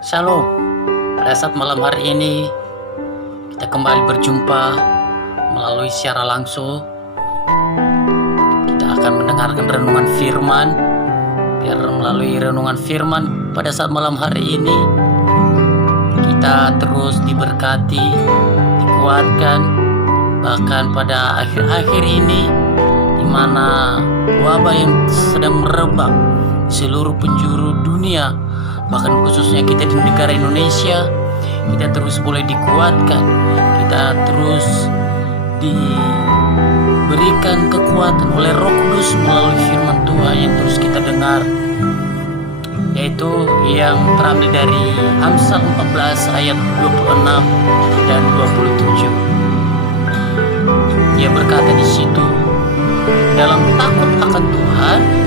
Shalom. Pada saat malam hari ini kita kembali berjumpa melalui secara langsung. Kita akan mendengarkan renungan firman. Biar melalui renungan firman pada saat malam hari ini kita terus diberkati, dikuatkan, bahkan pada akhir-akhir ini di mana wabah yang sedang merebak di seluruh penjuru dunia, bahkan khususnya kita di negara Indonesia, kita terus boleh dikuatkan, kita terus diberikan kekuatan oleh Roh Kudus melalui firman Tuhan yang terus kita dengar, yaitu yang terambil dari Amsal 14 ayat 26 dan 27. Dia berkata di situ, dalam takut akan Tuhan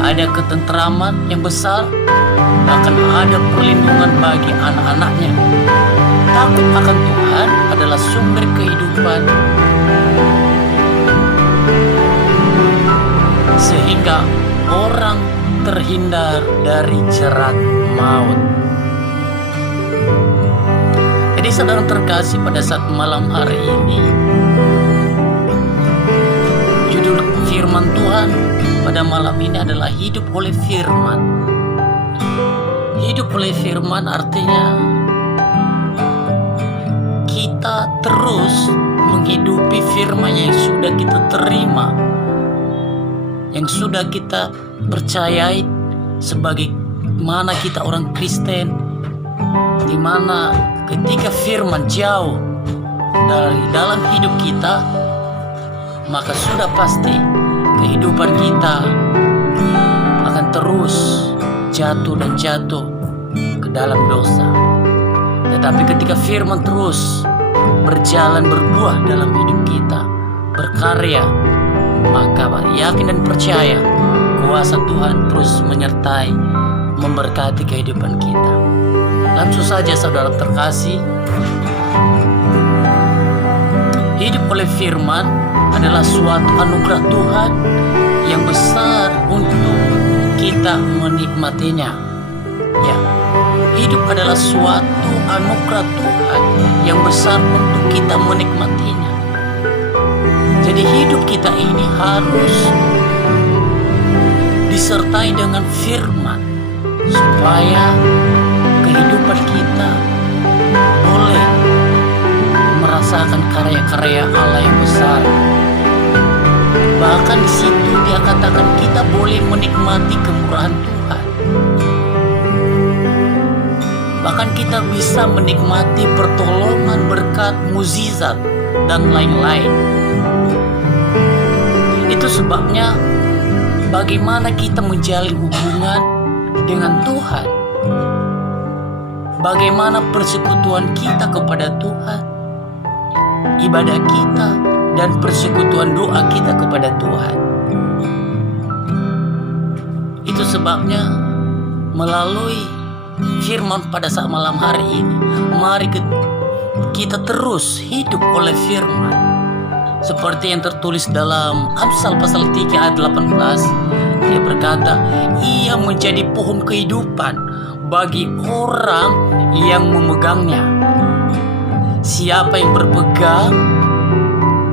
ada ketentraman yang besar, bahkan ada perlindungan bagi anak-anaknya. Takut akan Tuhan adalah sumber kehidupan, sehingga orang terhindar dari jerat maut. Jadi saudara terkasih, pada saat malam hari ini judul firman Tuhan pada malam ini adalah hidup oleh firman. Hidup oleh firman artinya kita terus menghidupi firman yang sudah kita terima, yang sudah kita percayai sebagai mana kita orang Kristen, di mana ketika firman jauh dari dalam hidup kita, maka sudah pasti kehidupan kita akan terus jatuh dan jatuh ke dalam dosa. Tetapi ketika firman terus berjalan berbuah dalam hidup kita, berkarya, maka yakin dan percaya kuasa Tuhan terus menyertai, memberkati kehidupan kita. Langsung saja saudara terkasih, hidup oleh firman adalah suatu anugerah Tuhan yang besar untuk kita menikmatinya. Ya, hidup adalah suatu anugerah Tuhan yang besar untuk kita menikmatinya. Jadi hidup kita ini harus disertai dengan firman, supaya kehidupan kita boleh merasakan karya-karya Allah yang besar. Bahkan di situ dia katakan kita boleh menikmati kemurahan Tuhan. Bahkan kita bisa menikmati pertolongan, berkat, mukjizat, dan lain-lain. Itu sebabnya bagaimana kita menjalin hubungan dengan Tuhan, bagaimana persekutuan kita kepada Tuhan, ibadah kita, dan persekutuan doa kita kepada Tuhan. Itu sebabnya melalui firman pada saat malam hari ini, mari kita terus hidup oleh firman. Seperti yang tertulis dalam Amsal pasal 3 ayat 18, dia berkata, ia menjadi pohon kehidupan bagi orang yang memegangnya. Siapa yang berpegang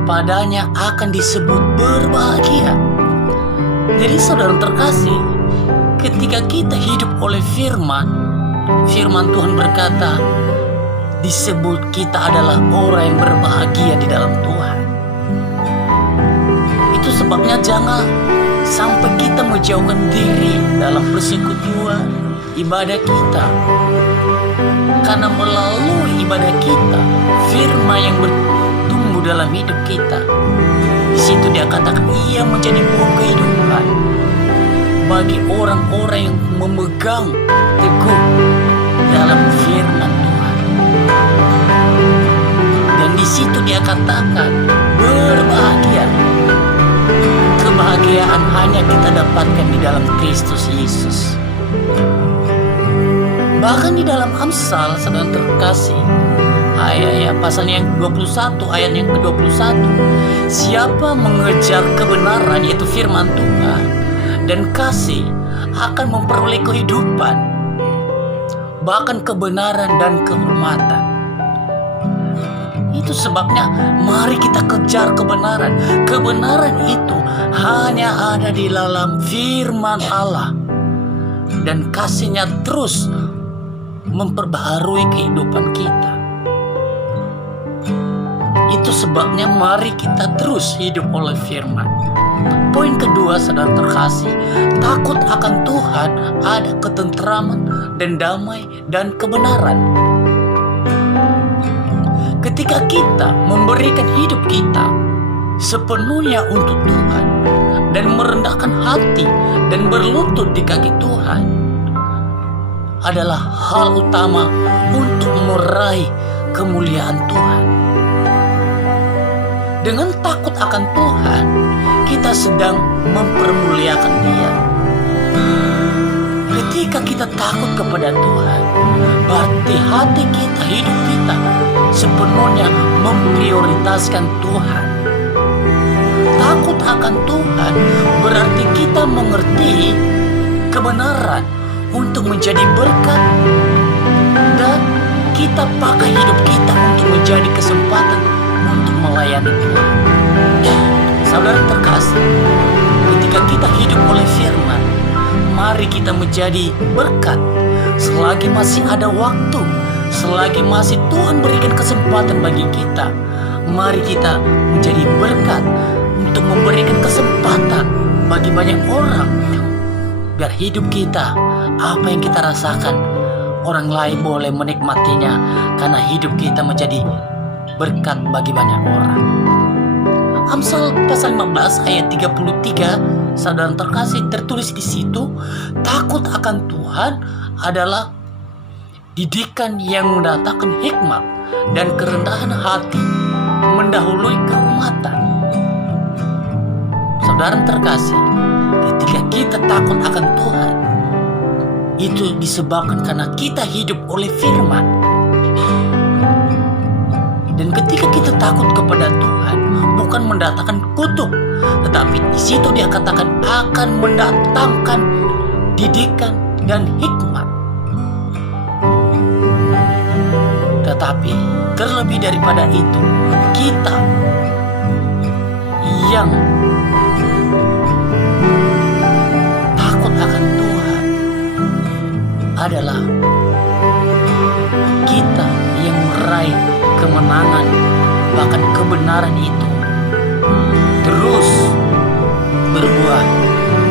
padanya akan disebut berbahagia. Jadi saudara terkasih, ketika kita hidup oleh firman Tuhan berkata, disebut kita adalah orang yang berbahagia di dalam Tuhan. Itu sebabnya jangan sampai kita menjauhkan diri dalam persekutuan ibadah kita, karena melalui ibadah kita, firman yang bertumbuh dalam hidup kita, di situ dia katakan ia menjadi pohon kehidupan bagi orang-orang yang memegang teguh dalam firman Tuhan. Dan di situ dia katakan berbahagia. Kebahagiaan hanya kita dapatkan di dalam Kristus Yesus. Bahkan di dalam Amsal, saudara terkasih, ayat pasal yang 21, ayat yang ke-21, siapa mengejar kebenaran, yaitu firman Tuhan, dan kasih, akan memperoleh kehidupan. bahkan kebenaran dan kehormatan. Itu sebabnya mari kita kejar kebenaran. Kebenaran itu hanya ada di dalam firman Allah, dan kasih-Nya terus memperbaharui kehidupan kita. Itu sebabnya mari kita terus hidup oleh firman. Poin kedua, saudara terkasih, takut akan Tuhan ada ketenteraman dan damai dan kebenaran. Ketika kita memberikan hidup kita sepenuhnya untuk Tuhan dan merendahkan hati dan berlutut di kaki Tuhan, adalah hal utama untuk meraih kemuliaan Tuhan. Dengan takut akan Tuhan, kita sedang mempermuliakan Dia. Ketika kita takut kepada Tuhan, berarti hati kita, hidup kita sepenuhnya memprioritaskan Tuhan. Takut akan Tuhan berarti kita mengerti kebenaran untuk menjadi berkat, dan kita pakai hidup kita untuk menjadi kesempatan untuk melayani Tuhan. Saudara terkasih, ketika kita hidup oleh firman, mari kita menjadi berkat selagi masih ada waktu, selagi masih Tuhan berikan kesempatan bagi kita. Mari kita menjadi berkat untuk memberikan kesempatan bagi banyak orang, biar hidup kita, apa yang kita rasakan, orang lain boleh menikmatinya, karena hidup kita menjadi berkat bagi banyak orang. Amsal pasal 15 ayat 33, saudara terkasih, tertulis di situ, takut akan Tuhan adalah didikan yang mendatangkan hikmat, dan kerendahan hati mendahului kehormatan. Saudara terkasih, ketika kita takut akan Tuhan, itu disebabkan karena kita hidup oleh firman. Dan ketika kita takut kepada Tuhan, bukan mendatangkan kutuk, tetapi di situ Dia katakan akan mendatangkan didikan dan hikmat. Tetapi terlebih daripada itu, kita yang takut akan Tuhan adalah kita yang meraih kemenangan, bahkan kebenaran itu terus berbuah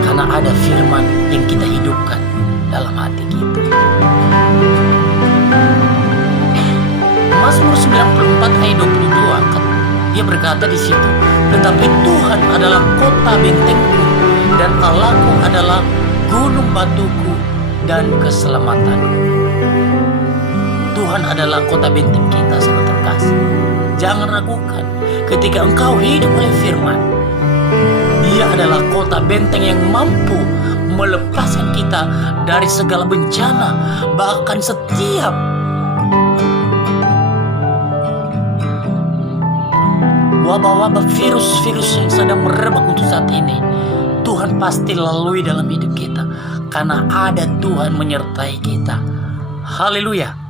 karena ada firman yang kita hidupkan dalam hati kita. Mazmur 94 ayat 22, dia berkata di situ, tetapi Tuhan adalah kota bentengku dan Allahku adalah gunung batuku dan keselamatanku. Tuhan adalah kota benteng kita, saudara terkasih. Jangan ragukan ketika engkau hidup oleh firman. Dia adalah kota benteng yang mampu melepaskan kita dari segala bencana, bahkan setiap wabah-wabah virus-virus yang sedang merebak untuk saat ini. Tuhan pasti lalui dalam hidup kita, karena ada Tuhan menyertai kita. Haleluya.